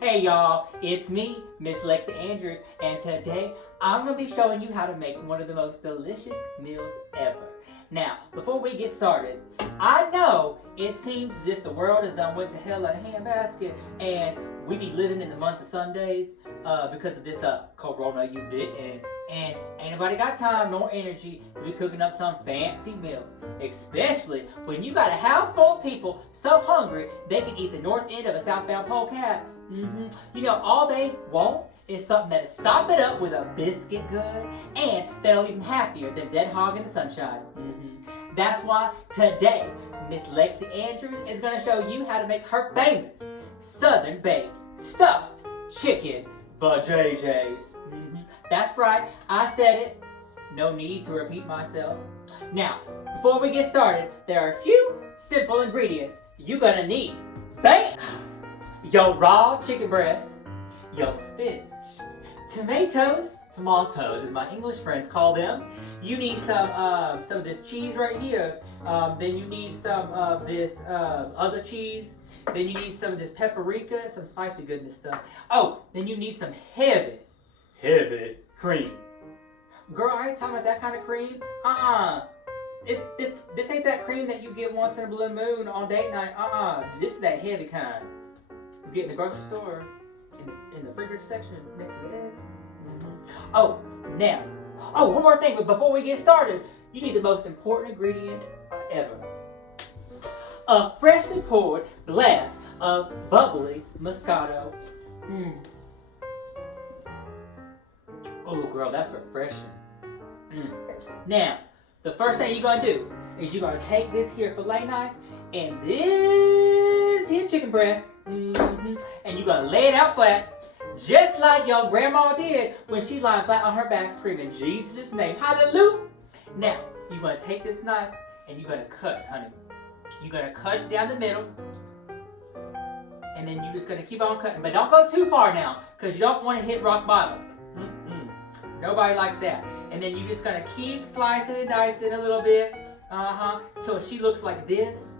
Hey y'all, it's me, Miss Lexi Andrews, and today I'm going to be showing you how to make one of the most delicious meals ever. Now, before we get started, I know it seems as if the world has went to hell in a handbasket and we be living in the month of Sundays because of this corona you didn't, and ain't nobody got time nor energy to be cooking up some fancy meal. Especially when you got a house full of people so hungry they can eat the north end of a southbound polecat. You know, all they want is something that'll sop it up with a biscuit good and that'll leave them happier than dead hog in the sunshine. That's why today Miss Lexi Andrews is going to show you how to make her famous Southern baked stuffed chicken vajayjays. That's right, I said it. No need to repeat myself. Now, before we get started, there are a few simple ingredients you're gonna need. Bam! Your raw chicken breast, your spinach, tomatoes as my English friends call them. You need some of this cheese right here. Then you need some of this other cheese. Then you need some of this paprika, some spicy goodness stuff. Oh, then you need some heavy cream. Girl, I ain't talking about that kind of cream. This ain't that cream that you get once in a blue moon on date night. This is that heavy kind. You get in the grocery store, in the refrigerator section next to the eggs. Oh, now, one more thing, but before we get started, you need the most important ingredient ever. A freshly poured glass of bubbly Moscato. Oh, girl, that's refreshing. Now, the first thing you're going to do is you're going to take this here fillet knife and this here chicken breast, and you're going to lay it out flat, just like your grandma did when she lying flat on her back screaming, Jesus' name, hallelujah. Now, you're going to take this knife and you're going to cut it, honey. You're going to cut it down the middle, and then you're just going to keep on cutting. But don't go too far now, because you don't want to hit rock bottom. Nobody likes that. And then you're just going to keep slicing and dicing a little bit. Till she looks like this.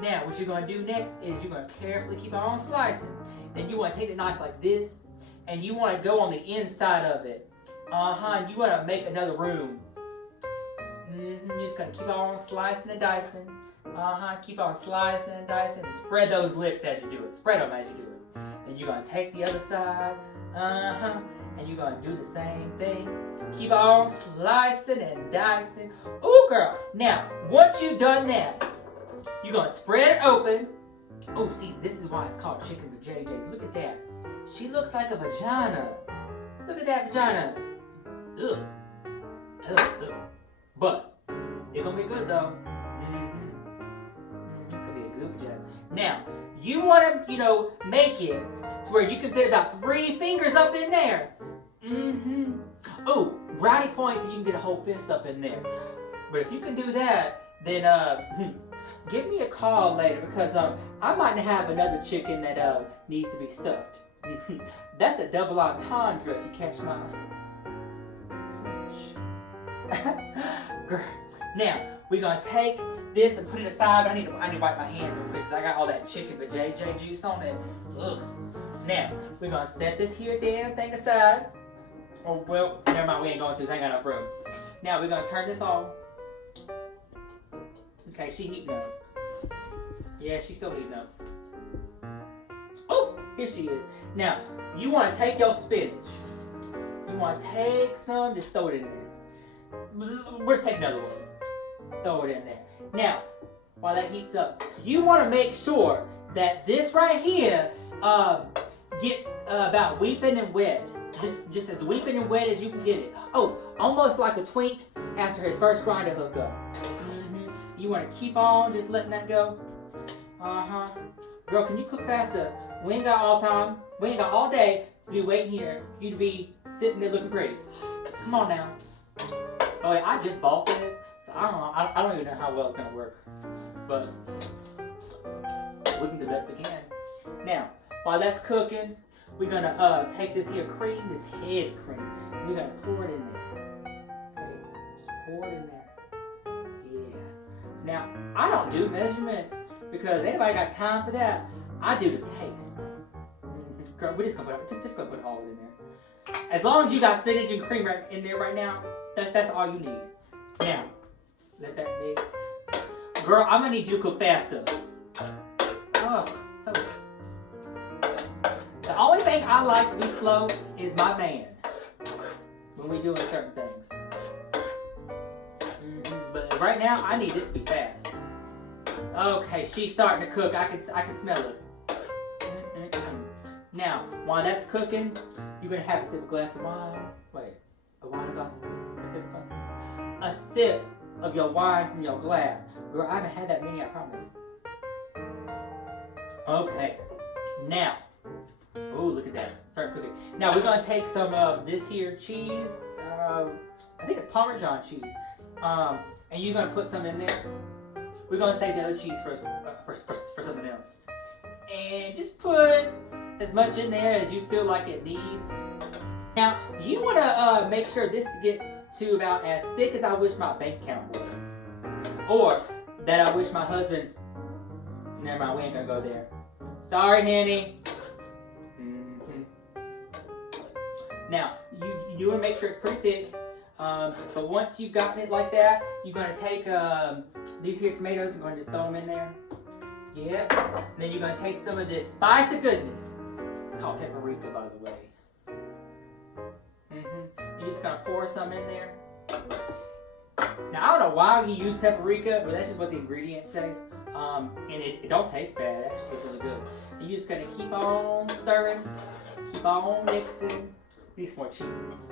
Now, what you're going to do next is you're going to carefully keep on slicing. Then you want to take the knife like this, and you want to go on the inside of it. And you want to make another room. You're just going to keep on slicing and dicing. Keep on slicing and dicing. And spread those lips as you do it. Spread them as you do it. Then you're going to take the other side. And you're going to do the same thing. Keep on slicing and dicing. Ooh, girl. Now, once you've done that, you're going to spread it open. Oh, see, this is why it's called chicken vajayjays. Look at that. She looks like a vagina. Look at that vagina. Ugh. But it's going to be good, though. It's going to be a good vagina. Now, you want to, make it to where you can fit about 3 fingers up in there. Oh, brownie points and you can get a whole fist up in there. But if you can do that, then give me a call later, because I might have another chicken that needs to be stuffed. That's a double entendre if you catch my French. Girl. Now, we're going to take this and put it aside. I need to wipe my hands real quick because I got all that chicken vajayjay juice on it. Ugh. Now, we're going to set this here damn thing aside. Oh, well, never mind, we ain't going to. I ain't got enough room. Now, we're going to turn this on. Okay, she heating up. Yeah, she's still heating up. Oh, here she is. Now, you want to take your spinach. You want to take some, just throw it in there. We'll just take another one. Throw it in there. Now, while that heats up, you want to make sure that this right here gets about weeping and wet. Just as weeping and wet as you can get it. Oh, almost like a twink after his first grinder hookup. You want to keep on just letting that go. Girl, can you cook faster? We ain't got all time. We ain't got all day to be waiting here for you to be sitting there looking pretty. Come on now. Oh wait, I just bought this, so I don't know. I don't even know how well it's gonna work. But we can do the best we can. Now, while that's cooking, we're gonna take this here cream, this heavy cream, and we're gonna pour it in there. Okay, just pour it in there. Yeah. Now, I don't do measurements because anybody got time for that. I do the taste. Girl, we're just gonna put all of it in there. As long as you got spinach and cream right in there right now, that's all you need. Now, let that mix. Girl, I'm gonna need you to cook faster. Oh, so. The only thing I like to be slow is my man when we doing certain things. But right now, I need this to be fast. Okay, she's starting to cook. I can smell it. Now, while that's cooking, you're gonna have a sip of glass of wine. Wait, a wine glass, a sip of glass. A sip of your wine from your glass. Girl, I haven't had that many, I promise. Okay, now. Oh, look at that. Start cooking. Now we're gonna take some of this here cheese. I think it's Parmesan cheese. And you're gonna put some in there. We're gonna save the other cheese for something else. And just put as much in there as you feel like it needs. Now, you wanna make sure this gets to about as thick as I wish my bank account was. Or that I wish my husband's, never mind, we ain't gonna go there. Sorry, Henny. Now, you wanna make sure it's pretty thick. But once you've gotten it like that, you're gonna take these here tomatoes and going to just throw them in there. Yeah. And then you're gonna take some of this spice of goodness. It's called paprika, by the way. You're just gonna pour some in there. Now I don't know why you use paprika, but that's just what the ingredients say. And it don't taste bad. It actually tastes really good. And you're just gonna keep on stirring, keep on mixing. Need some more cheese.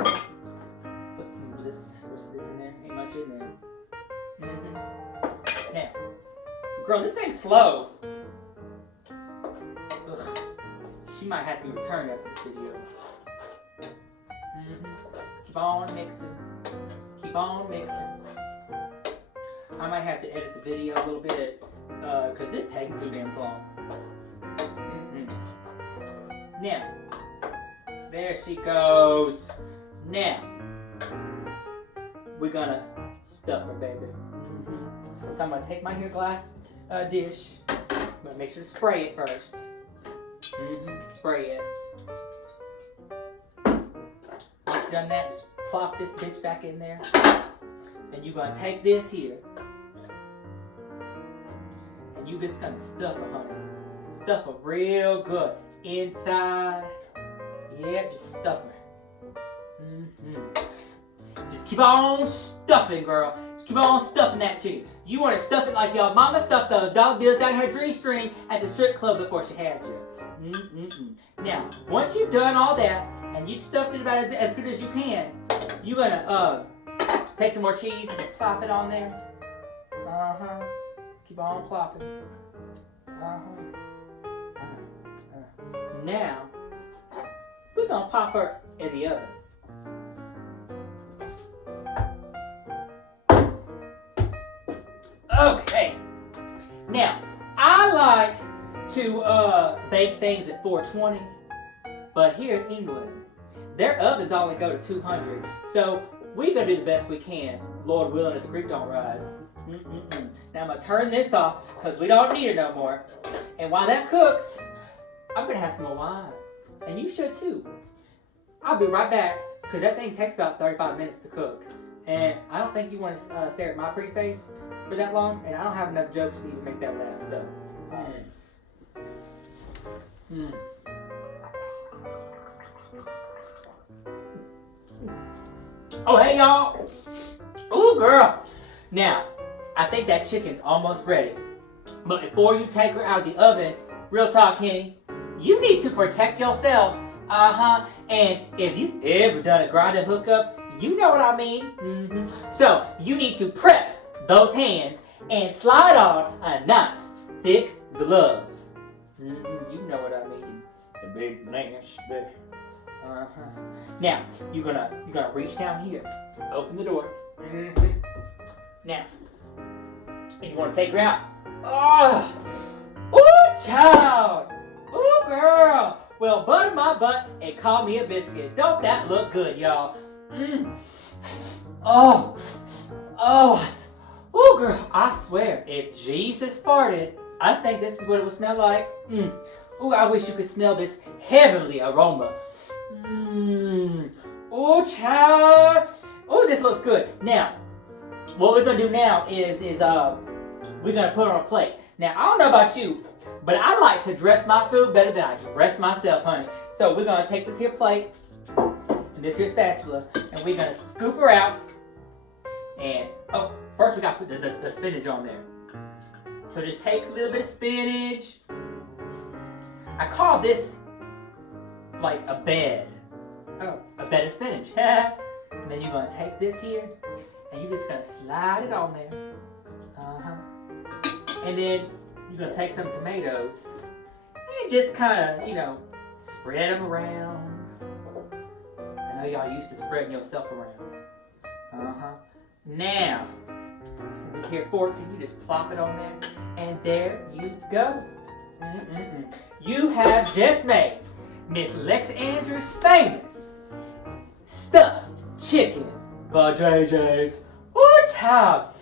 Let's put some of this in there. Ain't much in there. Now, girl, this thing's slow. Ugh. She might have to be returned after this video. Keep on mixing. Keep on mixing. I might have to edit the video a little bit because this is taking too damn long. Now, there she goes. Now, we're gonna stuff her, baby. So I'm gonna take my hair glass dish. I'm gonna make sure to spray it first. Spray it. Once you've done that, just plop this bitch back in there. And you're gonna take this here. And you just gonna stuff her, honey. Stuff her real good. Inside. Yeah, just stuff her. Just keep on stuffing, girl. Just keep on stuffing that chicken. You want to stuff it like your mama stuffed those dollar bills down her G-string at the strip club before she had you. Now, once you've done all that, and you've stuffed it about as good as you can, you're gonna take some more cheese and just plop it on there. Just keep on plopping. Now, we're gonna pop her in the oven. Okay. Now, I like to bake things at 420, but here in England, their ovens only go to 200. So we're gonna do the best we can, Lord willing, if the creek don't rise. Now I'm gonna turn this off because we don't need it no more. And while that cooks, I'm gonna have some more wine, and you should too. I'll be right back because that thing takes about 35 minutes to cook, and I don't think you want to stare at my pretty face for that long, and I don't have enough jokes to even make that last. So, Oh, hey y'all! Ooh, girl! Now, I think that chicken's almost ready, but before you take her out of the oven, real talk, Henny, you need to protect yourself. And if you ever done a grinding hookup, you know what I mean. So you need to prep those hands and slide on a nice thick glove. You know what I mean. The big nasty. Now you're gonna reach down here, open the door. Now, if you want to take her out. Oh, ooh, child. Ooh, girl. Well, butter my butt and call me a biscuit. Don't that look good, y'all? Oh, ooh, girl, I swear, if Jesus farted, I think this is what it would smell like. Ooh, I wish you could smell this heavenly aroma. Ooh, child. Ooh, this looks good. Now, what we're gonna do now is we're gonna put it on a plate. Now, I don't know about you, but I like to dress my food better than I dress myself, honey. So we're gonna take this here plate and this here spatula, and we're gonna scoop her out. And first we gotta put the spinach on there. So just take a little bit of spinach. I call this like a bed. Oh, a bed of spinach. And then you're gonna take this here, and you're just gonna slide it on there. And then you're gonna take some tomatoes and just kind of, spread them around. I know y'all used to spreading yourself around. Now, this here fork, and you just plop it on there, and there you go. You have just made Miss Lexi Andrews' famous stuffed chicken by JJ's. Ooh, child.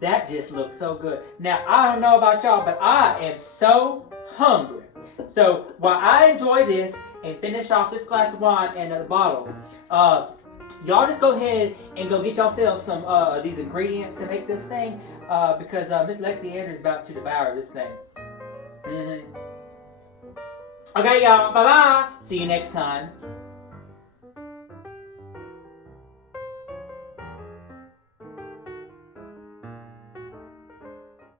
That just looks so good. Now, I don't know about y'all, but I am so hungry. So, while I enjoy this and finish off this glass of wine and the bottle, y'all just go ahead and go get yourself some these ingredients to make this thing, because Miss Lexi Andrews is about to devour this thing. Okay, y'all. Bye-bye. See you next time.